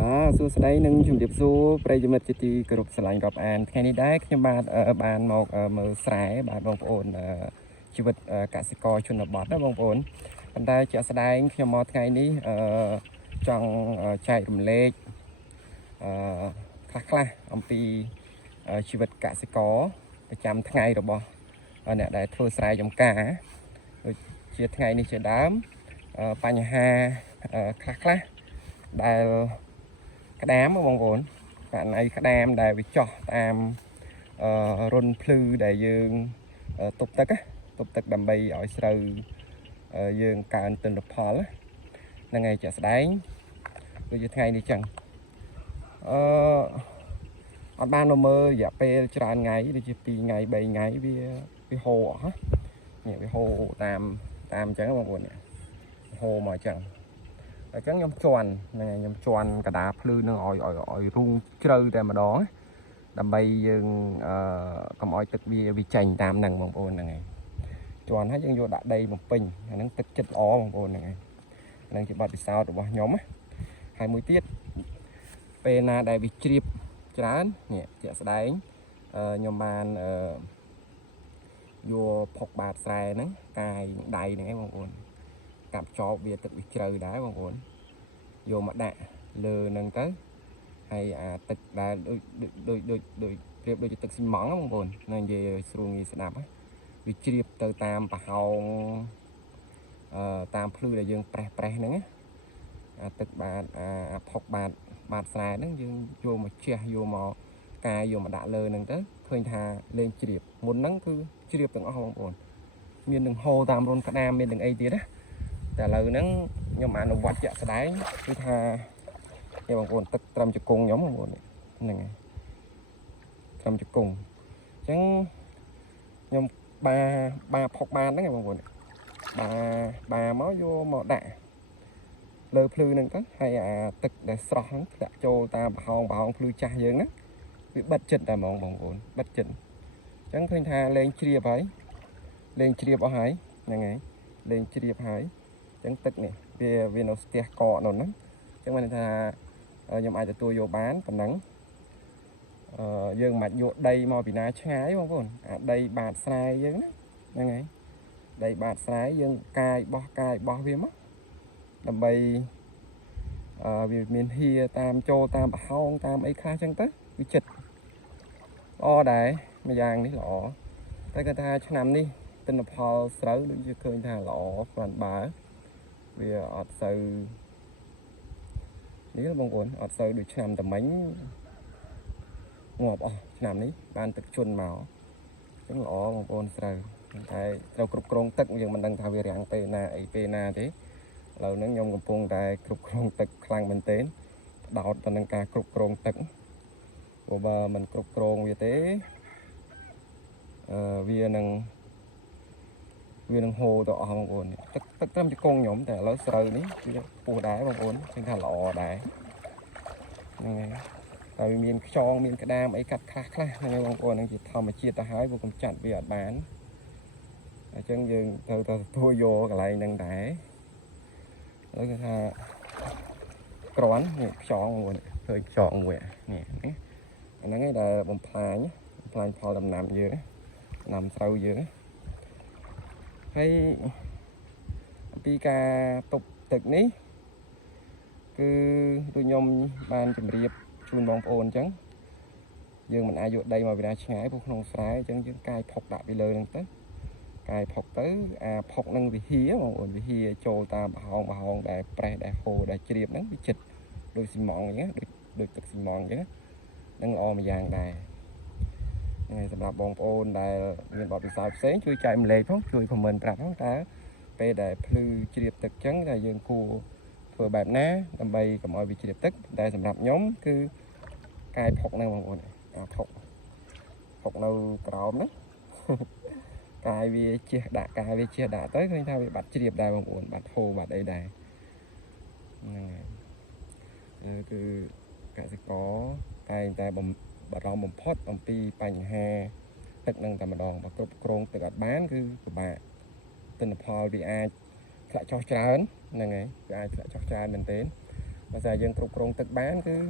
បាទសួស្តីនិងជំរាបសួរប្រិយមិត្តជាទីគោរពស្រឡាញ់រាប់អានថ្ងៃនេះដែរខ្ញុំបានមកមើលស្រែបាទបងប្អូនជីវិតកសិករជនបទណាបងប្អូនប៉ុន្តែជាក់ស្ដែងខ្ញុំមកថ្ងៃនេះចង់ចែករំលែកខ្លះអំពីជីវិតកសិករប្រចាំថ្ងៃរបស់អ្នកដែលធ្វើស្រែចម្ការដូចជាថ្ងៃនេះជាដើមបញ្ហាខ្លះដែលក្តាមបងប្អូនករណីក្តាមដែលវាចោះតាមរុនភ្លឺដែលយើងទប់ទឹកដើម្បីឲ្យស្រូវយើងកើនទិន្នផលហ្នឹងហើយជាក់ស្ដែងដូចជាថ្ងៃនេះចឹងអត់បានមកមើលរយៈពេលច្រើនថ្ងៃដូចជា2ថ្ងៃ3ថ្ងៃវាហូរអស់នេះវាហូរតាមអញ្ចឹងបងប្អូននេះហូរមកអញ្ចឹងខ្ញុំជន់ហ្នឹងហើយខ្ញុំជន់កដាភ្លឺនឹងឲ្យរុងជ្រៅតែម្ដងដើម្បីយើងកុំឲ្យទឹកវាចេញតាមហ្នឹងបងប្អូនហ្នឹងហើយជន់ហើយយើងយកដាក់ដីបំពេញអាហ្នឹងទឹកចិត្តល្អបងប្អូនហ្នឹងហើយហ្នឹងជាបទពិសោធន៍របស់ខ្ញុំហើយមួយទៀតពេលណាដែលវាជ្រាបច្រើននេះជាក់ស្ដែងខ្ញុំបានយកផុកបាតស្រែហ្នឹងកាយដៃហ្នឹងឯងបងប្អូនកាប់ចោលវាទឹកវាជ្រៅដែរបងប្អូនយកមកដាក់លើហ្នឹងទៅហើយអាទឹកដែលដូចប្រៀបដូចជាទឹកស៊ីម៉ង់បងប្អូននិយាយស្រួលងាយស្ដាប់វាជ្រាបទៅតាមប្រហោងតាមភ្លឺដែលយើងប្រេះហ្នឹងអាទឹកបាទអាផុកបាតស្រែហ្នឹងយើងយកមកជះយកមកកាយយកមកដាក់លើហ្នឹងទៅឃើញថាលេងជ្រាបមុនហ្នឹងគឺជ្រាបទាំងអស់បងប្អូនមាននឹងហូរតាមរុនក្តាមមាននឹងអីទៀតណាតែឥឡូវហ្នឹងខ្ញុំអនុវត្តជាក់ស្ដែងគឺថានេះបងប្អូនទឹកត្រឹមជង្គង់ខ្ញុំបងប្អូនហ្នឹងហើយត្រឹមជង្គង់អញ្ចឹងខ្ញុំបាផុកបានហ្នឹងបងប្អូនបាមកយកមកដាក់លើភ្លឺហ្នឹងទៅហើយអាទឹកដែលស្រស់ហ្នឹងធ្លាក់ចូលតាមប្រហោងភ្លឺចាស់យើងហ្នឹងវាបិទចិត្តតែហ្មងបងប្អូនបិទចិត្តអញ្ចឹងឃើញថាលេងជ្រាបហើយលេងជ្រាបអស់ហើយហ្នឹងហើយលេងជ្រាបហើយអញ្ចឹងទឹកនេះវានៅស្ទះកកនោះហ្នឹងអញ្ចឹងបានថាខ្ញុំអាចទទួលយកបានប៉ុណ្ណឹងយើងមិនអាចយកដីមកពីណាឆ្ងាយបងប្អូនអាដីបាតស្រែយើងហ្នឹងហើយដីបាតស្រែយើងកាយបោះវាមកដើម្បីវាមានហៀតាមចូលតាមប្រហោងតាមអីខ្លះអញ្ចឹងទៅវាចិត្តល្អដែរមួយយ៉ាងនេះល្អតែគាត់ថាឆ្នាំនេះទិន្នផលស្រូវដូចជាឃើញថាល្អគ្រាន់បើវាអត់សូវនេះបងប្អូនអត់សូវដូចឆ្នាំតមិញងាប់អស់ឆ្នាំនេះបានទឹកជន់មកអញ្ចឹងល្អបងប្អូនស្រូវតែត្រូវគ្រប់គ្រងទឹកយើងមិនដឹងថាវារាំងពេលណាអីពេលណាទេឥឡូវហ្នឹងខ្ញុំកំពុងតែគ្រប់គ្រងទឹកខ្លាំងមែនទែនផ្ដោតទៅនឹងការគ្រប់គ្រងទឹកព្រោះបើមិនគ្រប់គ្រងវាទេវានឹងហូរទៅអស់បងប្អូនទឹកត្រឹមជង្គង់ខ្ញុំតែឥឡូវស្រូវនេះវាខ្ពស់ដែរបងប្អូនឃើញថាល្អដែរហ្នឹងហើយតែវាមានខ្យងមានក្តាមអីកាត់ខ្លះហ្នឹងហើយបងប្អូនហ្នឹងជាធម្មជាតិទៅហើយពួកកំចាត់វាអត់បានអញ្ចឹងយើងត្រូវតែទទួលយកកន្លែងហ្នឹងដែរហើយគេថាក្រាន់នេះខ្យងបងប្អូនឃើញខ្យងមួយនេះអាហ្នឹងឯងដែលបំផ្លាញផលដំណាំយើងដំណាំស្រូវយើងហើយអំពីការទប់ទឹកនេះគឺដូចខ្ញុំបានជម្រាបជូនបងប្អូនអញ្ចឹងយើងមិនអាចយកដីមកពីណាឆ្ងាយព្រោះក្នុងស្រែអញ្ចឹងយើងកាយផុកដាក់ពីលើហ្នឹងទៅកាយផុកទៅអាផុកនឹងវិហាបងប្អូនវិហាចូលតាមប្រហោងដែលប្រេះដែលហូរដែលជ្រាបហ្នឹងវាចិត្តដូចស៊ីម៉ង់អញ្ចឹងដូចទឹកស៊ីម៉ង់អញ្ចឹងហ្នឹងល្អមួយយ៉ាងដែរហើយសម្រាប់បងប្អូនដែលមានបទពិសោធន៍ផ្សេងជួយចែកម្លែកផងជួយខមមិនប្រាប់ផងតើពេលដែលភ្លឺជ្រាបទឹកអញ្ចឹងតែយើងគួរធ្វើបែបណាដើម្បីកុំឲ្យវាជ្រាបទឹកតែសម្រាប់ខ្ញុំគឺកាយផុកហ្នឹងបងប្អូនផុកនៅក្រោមហ្នឹងកាយវាជះដាក់ទៅឃើញថាវាបាត់ជ្រាបដែរបងប្អូនបាត់ហូរបាត់អីដែរហ្នឹងហើយគឺកសិករតែងតែបារម្ភបំផុតអំពីបញ្ហាទឹកនឹងតែម្ដងបើគ្រប់គ្រងទឹកអត់បានគឺពិបាកទិន្នផលវាអាចធ្លាក់ចុះច្រើនហ្នឹងហើយវាអាចធ្លាក់ចុះច្រើនមែនទែន mà giờ dân cục rong tức bán cứ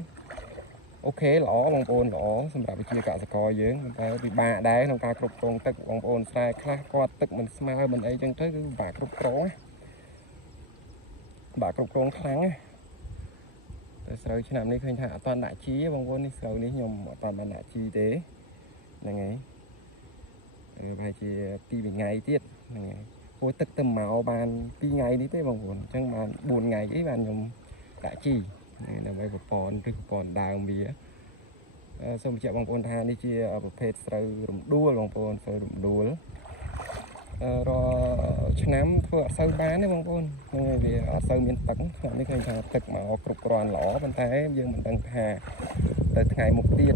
ok lỏ bông ôn lỏ xong rồi chia cả coi dưới ta bị bạ đáy nó ca cục rong tức bông ôn sai khác qua tức mình smile mình ấy chân tới cứ bà cục rong bà cục rong kháng á rồi khi nào này khơi thả toàn đại chi bông ôn đi rồi đi nhom toàn bản đại chi tế là ngày bài chỉ pi bị ngày tiết ngày cô tức tầm màu bàn pi ngày đi tới bông ôn chẳng bàn buồn ngày ấy bàn nhom đại chi này là bài còn đào bía xong chị bông ôn tha đi chia ở một phết rồi rụng đua bông ôn rồi rụng đua rồi nắm thua sâu bán đấy bông ôn vì ở sâu miền tấn làm cái khơi thả thực mà cục còn lỏ bên tay dương mình đang hà từ ngày một tiết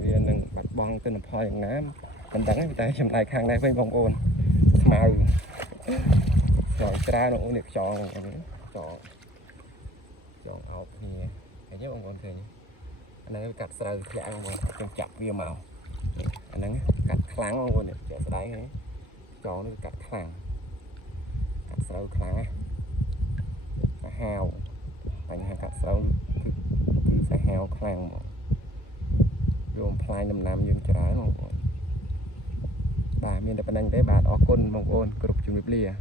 vì đừng bắt bong tên là phơi nám mình đắng người ta trong tay khang này với bông ôn màu rồi ra nó được chọn ốc thì cái nhớ bông ôn thường anh ấy cắt sợi thì ăn mà trong chặt bia màu anh ấy cắt kháng bông ôn này chợ đấy ấy cho nó cắt kháng cắt sợi kháng hào anh hay cắt sợi thì sẽ heo kháng rồi phai năm dương trái mà bà miền tây bên đây bà ở côn bông ôn cột chùm bìa